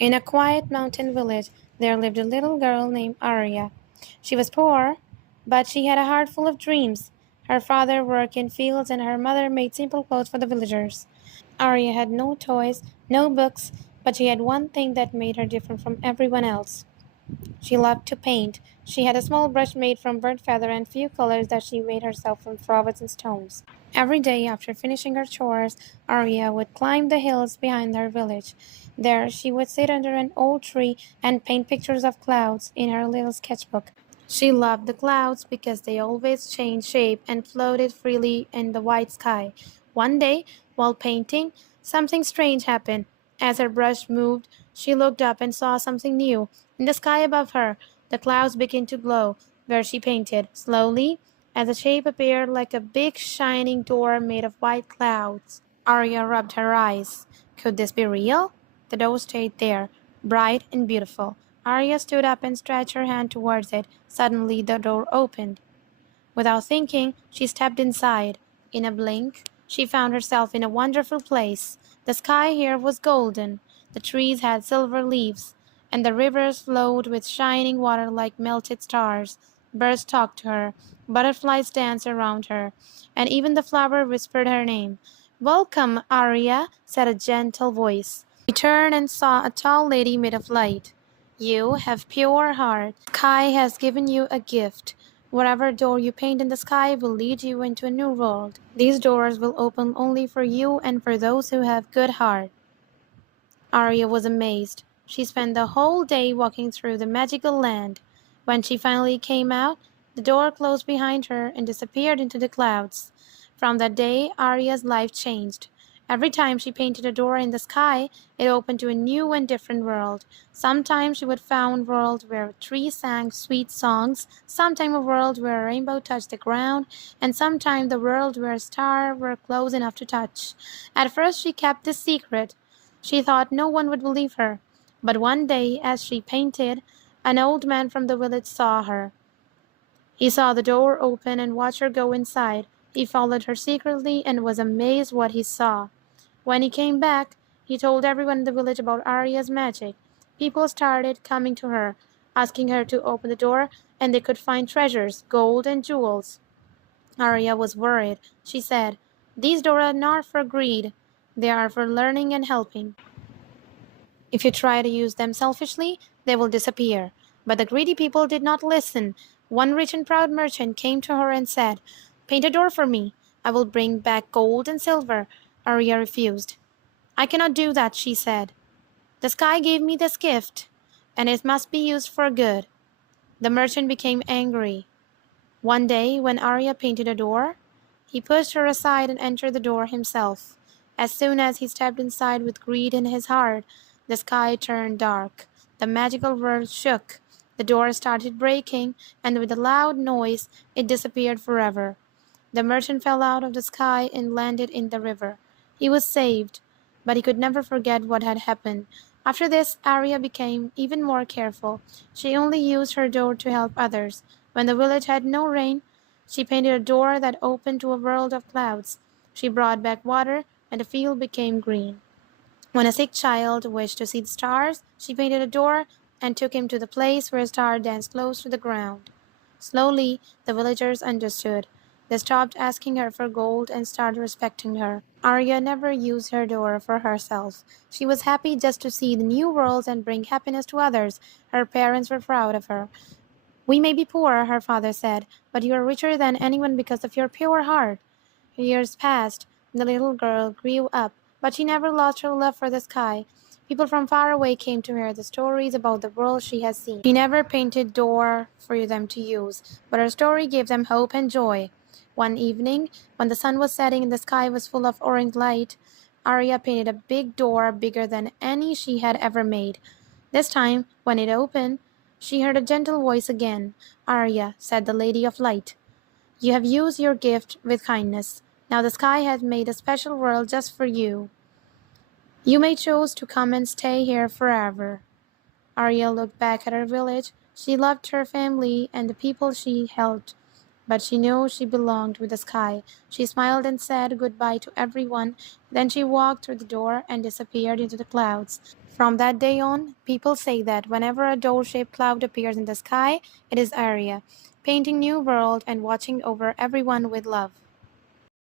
In a quiet mountain village, there lived a little girl named Arya. She was poor, but she had a heart full of dreams. Her father worked in fields and her mother made simple clothes for the villagers. Arya had no toys, no books, but she had one thing that made her different from everyone else. She loved to paint. She had a small brush made from bird feather and few colors that she made herself from flowers and stones. Every day after finishing her chores, Arya would climb the hills behind her village. There she would sit under an old tree and paint pictures of clouds in her little sketchbook. She loved the clouds because they always changed shape and floated freely in the white sky. One day, while painting, something strange happened. As her brush moved, she looked up and saw something new. In the sky above her, the clouds began to glow where she painted. Slowly, as a shape appeared like a big shining door made of white clouds. Arya rubbed her eyes. Could this be real? The door stayed there, bright and beautiful. Arya stood up and stretched her hand towards it. Suddenly the door opened. Without thinking, she stepped inside. In a blink, she found herself in a wonderful place. The sky here was golden, the trees had silver leaves, and the rivers flowed with shining water like melted stars. Birds talked to her, butterflies danced around her, and even the flower whispered her name. "Welcome, Arya," said a gentle voice. She turned and saw a tall lady made of light. "You have pure heart. The sky has given you a gift. Whatever door you paint in the sky will lead you into a new world. These doors will open only for you and for those who have good heart." Arya was amazed. She spent the whole day walking through the magical land. When she finally came out, the door closed behind her and disappeared into the clouds. From that day, Arya's life changed. Every time she painted a door in the sky, it opened to a new and different world. Sometimes she would find a world where a tree sang sweet songs, sometimes a world where a rainbow touched the ground, and sometimes the world where stars were close enough to touch. At first she kept this secret. She thought no one would believe her. But one day, as she painted, an old man from the village saw her. He saw the door open and watched her go inside. He followed her secretly and was amazed what he saw. When he came back, he told everyone in the village about Arya's magic. People started coming to her, asking her to open the door, and they could find treasures, gold and jewels. Arya was worried. She said, "These doors are not for greed. They are for learning and helping. If you try to use them selfishly, they will disappear." But the greedy people did not listen. One rich and proud merchant came to her and said, "Paint a door for me. I will bring back gold and silver." Arya refused. "I cannot do that," she said. "The sky gave me this gift, and it must be used for good." The merchant became angry. One day, when Arya painted a door, he pushed her aside and entered the door himself. As soon as he stepped inside with greed in his heart, the sky turned dark. The magical world shook. The door started breaking, and with a loud noise, it disappeared forever. The merchant fell out of the sky and landed in the river. He was saved, but he could never forget what had happened. After this, Arya became even more careful. She only used her door to help others. When the village had no rain, she painted a door that opened to a world of clouds. She brought back water, and the field became green. When a sick child wished to see the stars, she painted a door and took him to the place where a star danced close to the ground. Slowly, the villagers understood. They stopped asking her for gold and started respecting her. Arya never used her door for herself. She was happy just to see the new worlds and bring happiness to others. Her parents were proud of her. "We may be poor," her father said, "but you are richer than anyone because of your pure heart." Years passed. The little girl grew up, but she never lost her love for the sky. People from far away came to hear the stories about the world she had seen. She never painted door for them to use, but her story gave them hope and joy. One evening, when the sun was setting and the sky was full of orange light, Arya painted a big door bigger than any she had ever made. This time, when it opened, she heard a gentle voice again. "Arya," said the Lady of Light, "you have used your gift with kindness. Now the sky has made a special world just for you. You may choose to come and stay here forever." Arya looked back at her village. She loved her family and the people she helped. but she knew she belonged with the sky. She smiled and said goodbye to everyone. Then she walked through the door and disappeared into the clouds. From that day on, people say that whenever a door-shaped cloud appears in the sky, it is Arya, painting new world and watching over everyone with love.